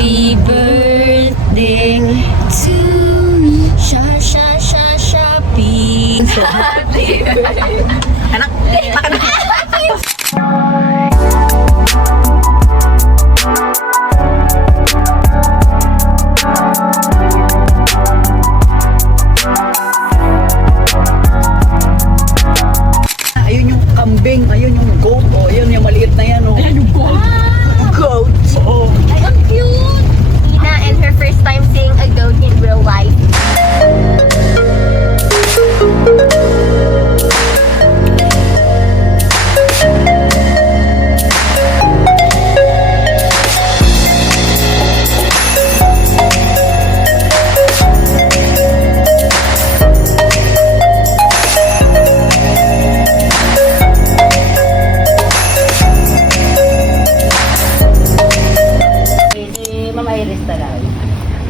Happy birthday to me. Shopee. Happy birthday. Anak, makan na. Ayun yung kambing, ayun yung goat, oh, ayun yung maliit na yan, oh. Ayun yung goat. Goat. Oh. Ay, ang cute! Ina and her first time seeing a goat in real life.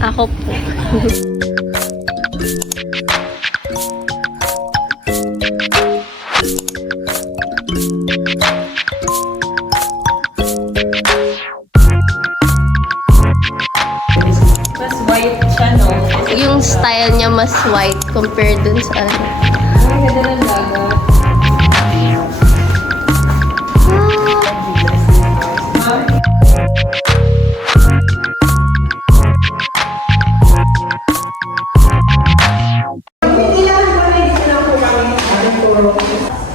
Ako po. Mas white siya, no? Yung style niya mas white compared dun sa ano. Ang ganda ng dagat.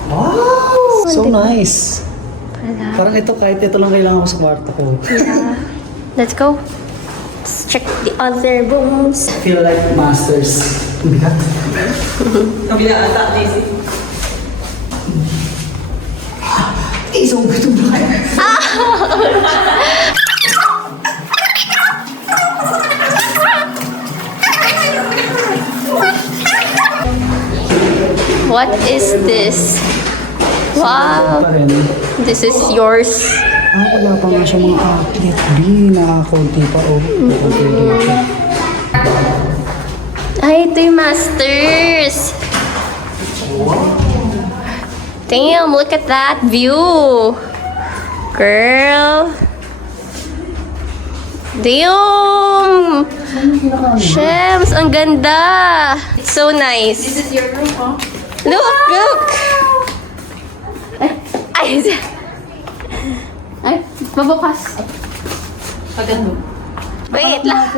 Wow! So nice. Wala. Parang ito, kahit ito lang kailangan ko sa kwarto ko. Yeah. Let's go. Let's check the other rooms. Feel like masters. Bigat. Kabila ata, Daisy. Isang gutom ba? What is this? Wow. Pa rin. This is yours. Wala pa nga siya mga athlete. Nakakunti pa, oh. Okay. Ay, ito yung masters. Damn, look at that view. Girl. Damn. Shems, ang ganda. It's so nice. This is your room, oh? Look. Ay, mabukas. Pagano? Wait lang.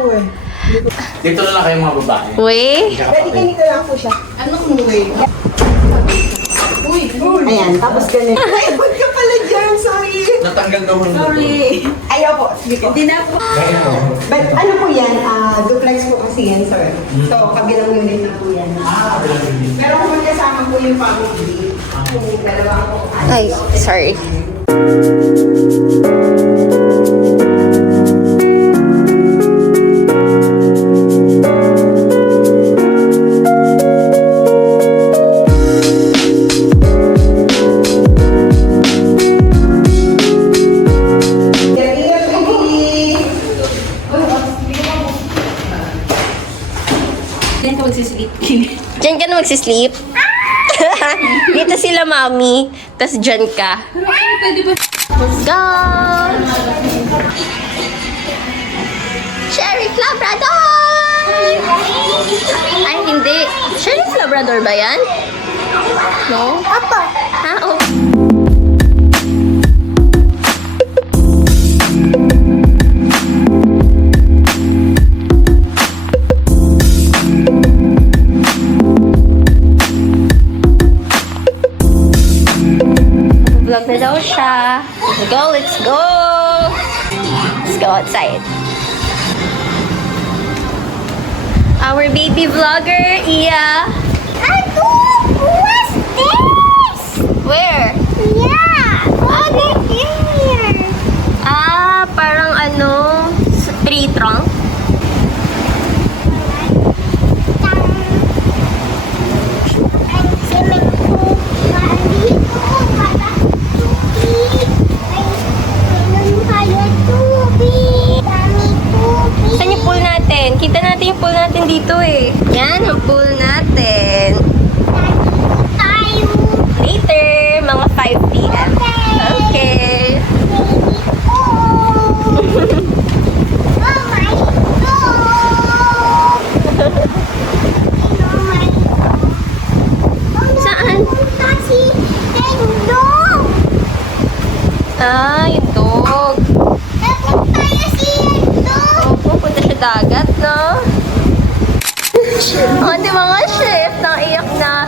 Dito na lang kayo mga babae. Wait. Anong way? Ayan, tapos ganun. Ay, huwag ka pala dyan, sorry. Natanggal daw ng Sorry. Ayaw po, sige po. Hindi na po. But ano po yan, duplex po kasi yan, sir. So, kabilang unit na po yan. Pero kung magkasama po yung family, kung dalawa po. Ay, sorry. Diyan ka magsisleep. Diyan ka na magsisleep? Dito sila, mami. Tapos dyan ka. Pero ano, pwede ba? Let's go! Sheriff Labrador! Ay, hindi. Sheriff Labrador ba yan? No? Apa? Ha? Oh. Vlog na daw siya. Let's go, let's go! Let's go outside. Our baby vlogger, Iya. What's this? Where? Yeah. What is here? Parang ano, tree trunk. Saan yung pool natin? Kita natin yung pool natin dito eh. Yan ang pool natin. Later, mga 5 p.m. Okay. Oh my dagat, no? Oh, di mga chef, naiyak na.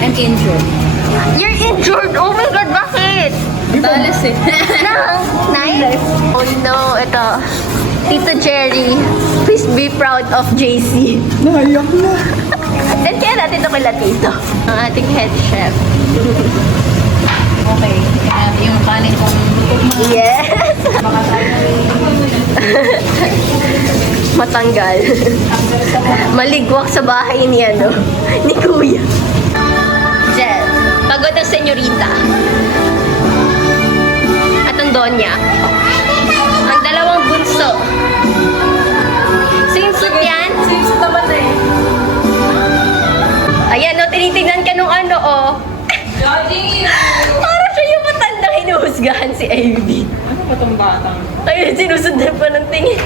I'm injured. You're injured! Oh my God, bakit? Talas eh. Nice. Oh no, ito. Tito Jerry, please be proud of JC. Naiyak na. And kaya natin ito kila Tito. Ang ating head chef. Okay. Yung kanin kong Yes! Matanggal. Maligwak sa bahay ni ano, ni Kuya. Jel, pagod ang senyorita. At ang Donya. Ang dalawang bunso. Swimsuit yan? Swimsuit naman eh. Ayan, no, tinitignan ka nung ano, oh. Judging! Para siya yung matandang hinuhusgahan si Ivy. Ano ba itong batang? Ayun, sinusundan pa ng tingin.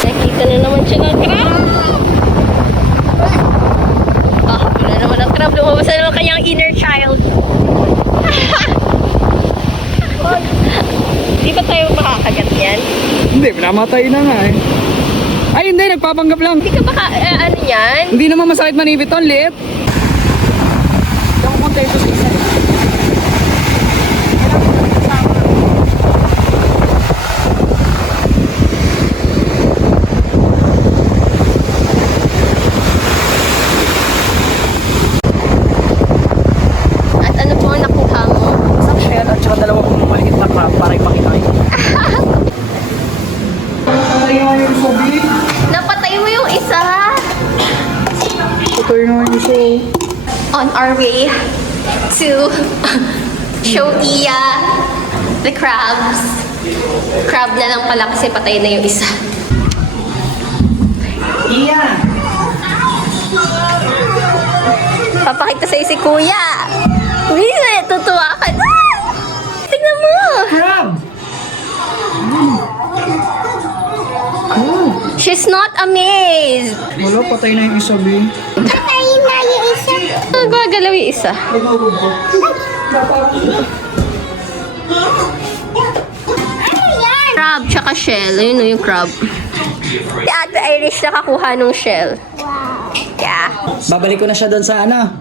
Nakita na naman siya ng crab. Ah, wala naman ang crab. Lumabas na naman kanyang inner child. Di ba tayo makakagat yan? Hindi, namatay na nga eh. Ay, hindi, nagpapanggap lang. Hindi ka baka, ano yan? Hindi naman masakit manipit on, liit. Yung konti ito sa isa. At ano po ang nakuha mo? Isang shell at saka dalawa pong maliit na crab para ipakita kayo. Patay nga yung sobi. Napatay mo yung isa! Patay nga yung sobi. On our way to show Iya the crabs. Crab na lang pala kasi patay na yung isa. Iyan! Papakita sa'yo si Kuya. Bisa, tutuwa ka. Ah! Tingnan mo. Crab! She's not amazed. Wala, patay na yung isa, B. Patayin na yung isa. Gagalaw yung isa. Ano yan? Crab tsaka shell. Ayun o yung crab. Si Ate Irish nakakuha nung shell. Wow. Yeah. Babalik ko na siya doon sa ano.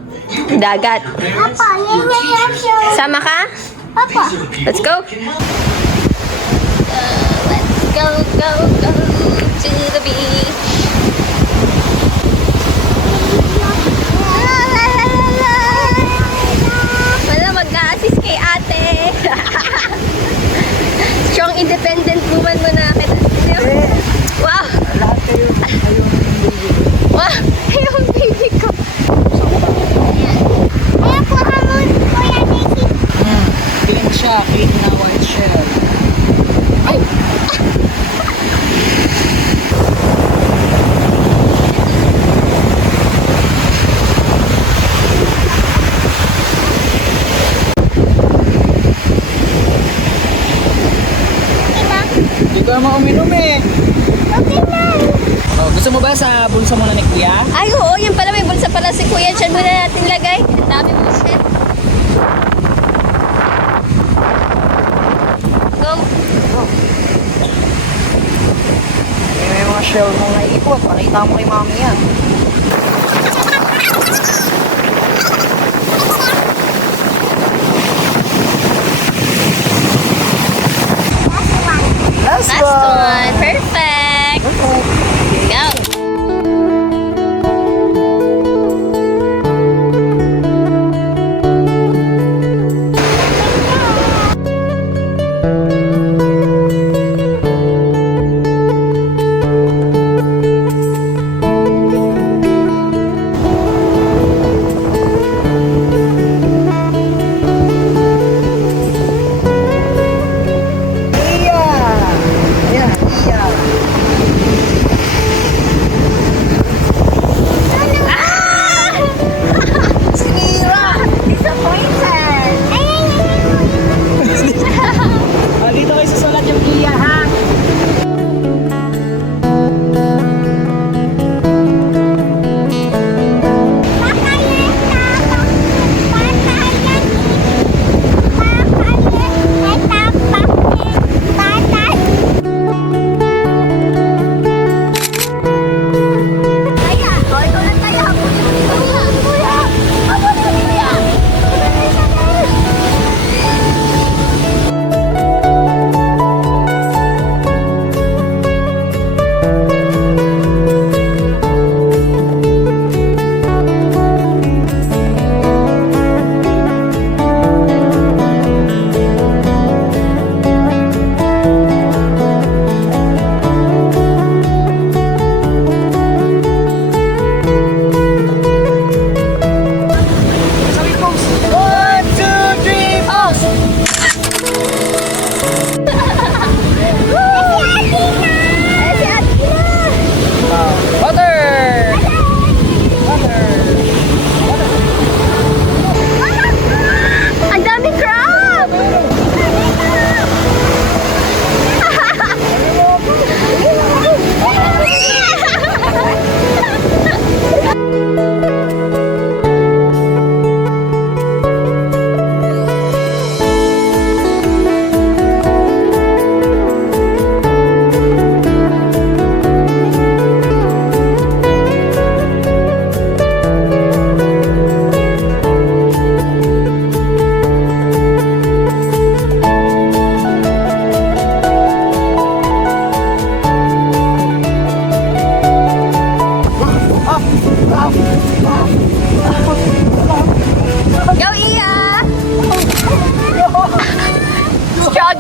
Dagat. Papa, ngayon siya. Sama ka? Papa. Let's go. Let's go, go, go to the beach. Wala, mag-a-assist kay ate. Strong independent woman mo na kita. Wow! Lahat kayo, ayun. Wow! Yung baby ko. Ayan po hamon, Kuya Nicky. Clean siya, clean na white shell. Hindi ko naman uminom eh. Okay na. Oh, gusto mo ba sa bulsa mo na ni Kuya? Ay, oo. Yan pala. May bulsa pala si Kuya. Diyan muna natin lagay. Ang dami mo shit. Go. May mga shell mo na ikot. Pakita mo kay mami yan. Last Last one. Perfect. Go.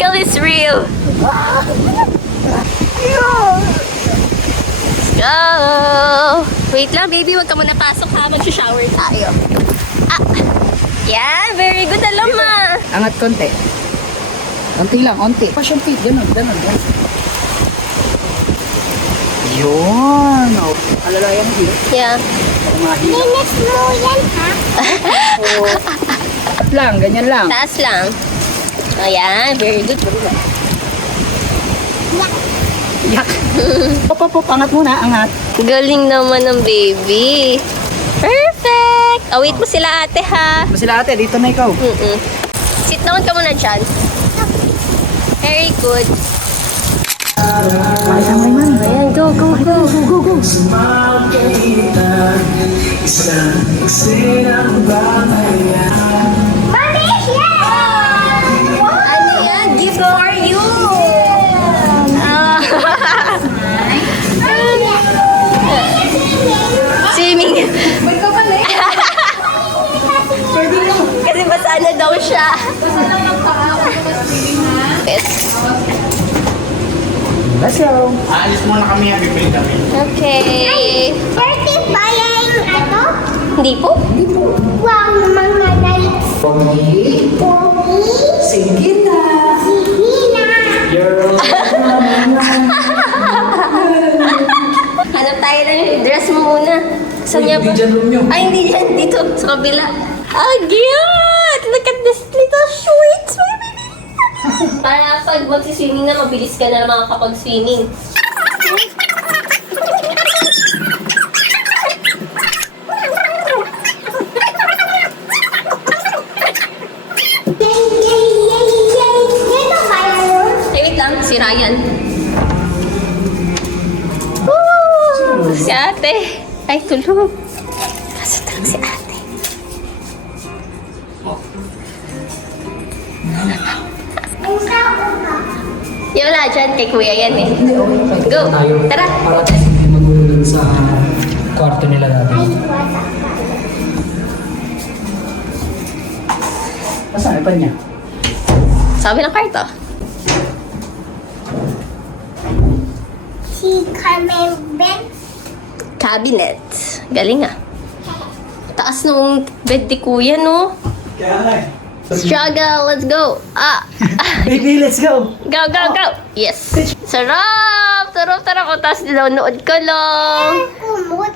real is real. Let's go. Wait lang, baby. Huwag ka muna pasok ha. Mag-shower tayo. Ah. Yeah, very good. Alam ma. Angat konti. Konti lang, konti. Passion feet, ganun. Yun. Oh. Alalayan mo dito. Yeah. Kumahina. Linis mo yan, ha? Lang, ganyan lang. Taas lang. Ayan, very good. Yak. Pop, angat muna, angat. Galing naman ng baby. Perfect! Await mo sila ate ha. Masila ate, dito na ikaw. Sit down ka muna dyan. Very good. Ayan, go. Mami, yeah! Ano yan? Gift for you! Ah. Swimming. Kasi basa na daw siya. Yes. Let's go. Aalis muna kami, bibili kami. Okay. Dirty ba yan ano? Hindi po? Wow, mga lights. Pogi. Sige na. Sige na. Hanap tayo lang yung dress mo muna. Saan niya ba? Ay, hindi dyan. Dito, sa kabila. Ah, cute! Look at this little shorts, baby! Para pag magsiswimming na, mabilis ka na makakapag-swimming. Dito ba yun? Ay, wait lang. Si Ryan. Woo! Si ate. Ay, tulog. Kaso tulog si ate. Ang sao ka? Yung wala dyan, kay kuya yan eh. Go! Tara! Para hindi magulo dun sa kwarto nila dati. Ay, wasa ka. Nasaan pa niya? Sabi ng kwarto. Si Carmen Ben. Cabinet. Galing ah. Taas nung bed ni kuya, no? Kaya nga eh. Struggle, let's go. Ah. Baby, let's go. Go. Yes. Sarap! Sarap. O, tapos nanonood ka lang. Kumot.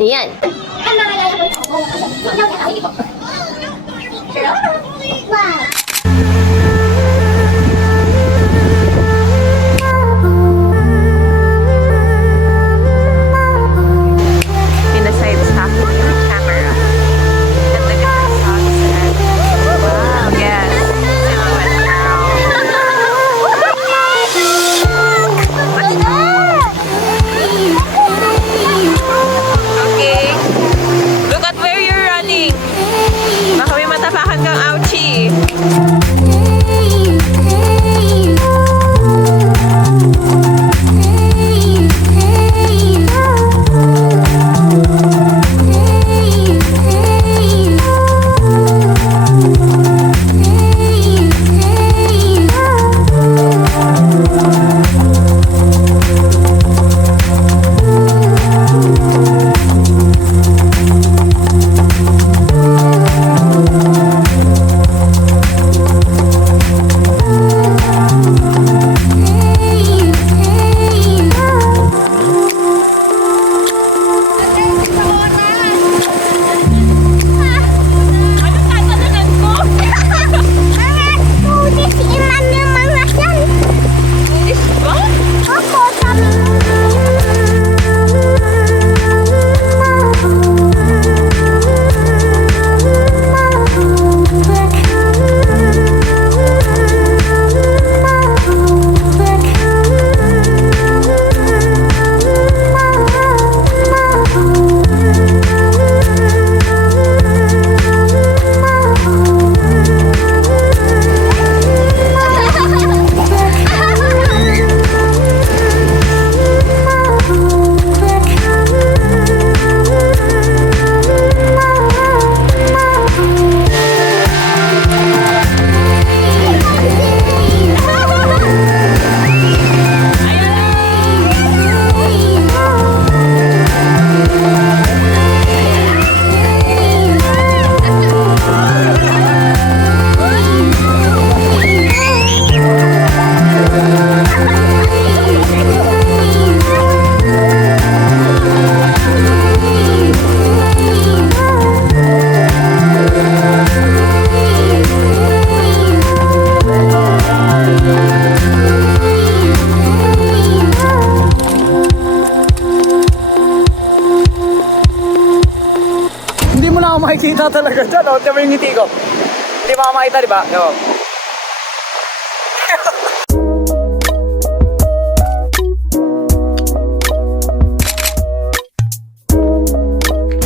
Ayan. Ano kaya yung wow. In the side stop yung camera. And the different shots and wow, yes. Silhouette girl. Okay. Look at where you're running. to. Ito yung ngiti ko. Hindi makamakita, di ba? Yo.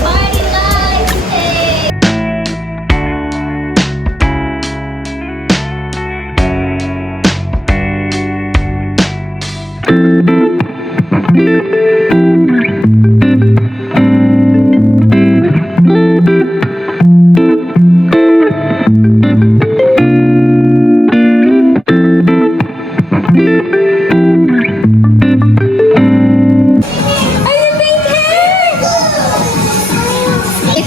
Party lights! Hey!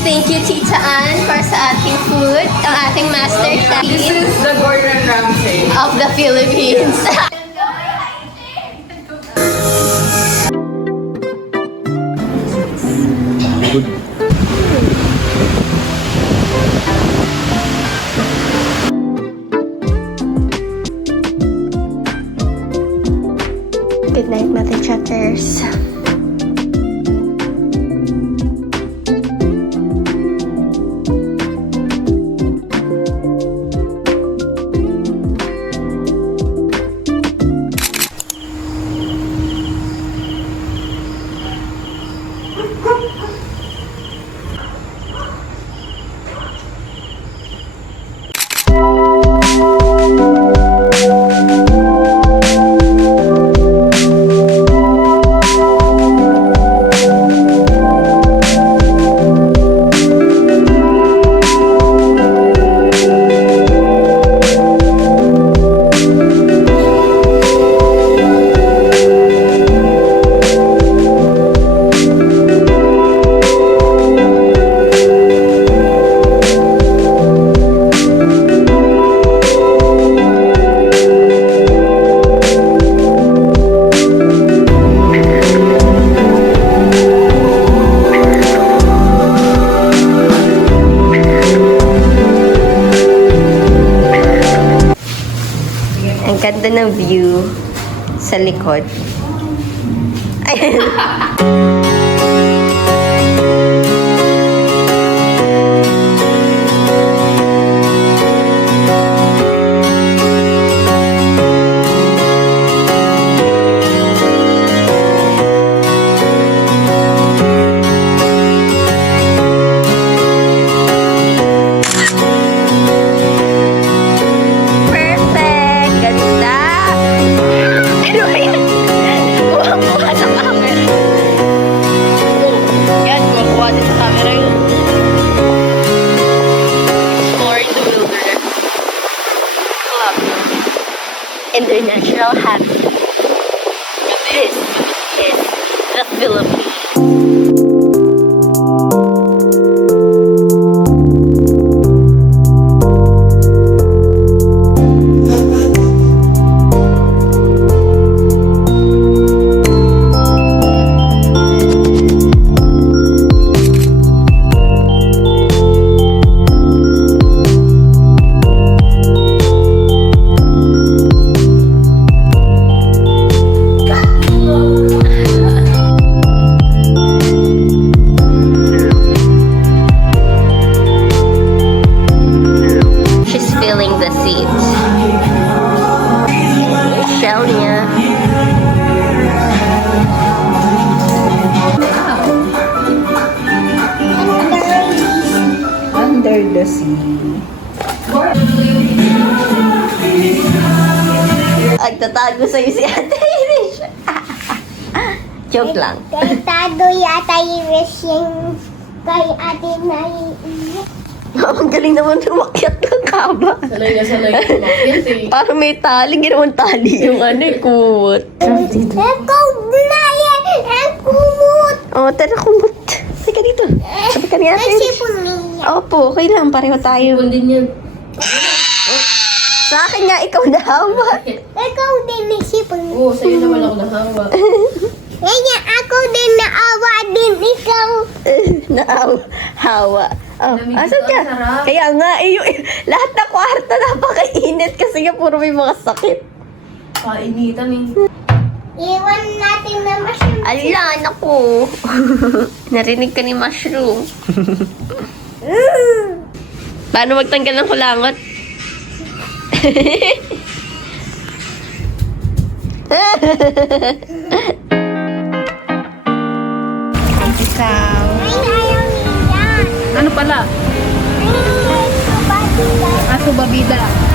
Thank you, Tita Ann, para sa ating food, ang ating master chef This is the Gordon Ramsay. of the Philippines. Good night, Mother Chuckers. Ang ganda ng view sa likod. Ayan. Perfect! Ganda! Ano ba yan? Kuha-kuha sa camera. Yan, kuha-kuha din sa camera yun. Exploring the wilderness. Club. International Happy. This is the Philippines. She's filling the seats. Shell niya. Under the sea. Agtatago sa'yo si Ate Irish. Joke lang. Kay Tado yata yung kay ate na Ang galing naman umakyat ng kaba. Salay na umakyat eh. Parang may tali, ginawang tali yung ano, kumot. Ikaw na yan! Ang kumot! Oh, tara kumot. Teka dito. Sabi ka ni Ate Irish. Sipon niya. Opo, okay lang. Pareho tayo. Din yan. Sa akin nga, ikaw na hawa. Ikaw din ni sipon. Oo, sa'yo naman ako nahawa. Kaya ako din naawa din ikaw. Hawa. Oh, Lamig asan dito, ka? ang sarap. Kaya nga, lahat na kwarto napakainit kasi nga puro may mga sakit. Painitan eh. Iwan natin na mushroom. Ala, naku. Narinig ka ni Mushroom. Paano magtanggal ng kulangot? Ikaw. Ay, ayaw niya. Ano pala? Ay, kabati. Aso babida.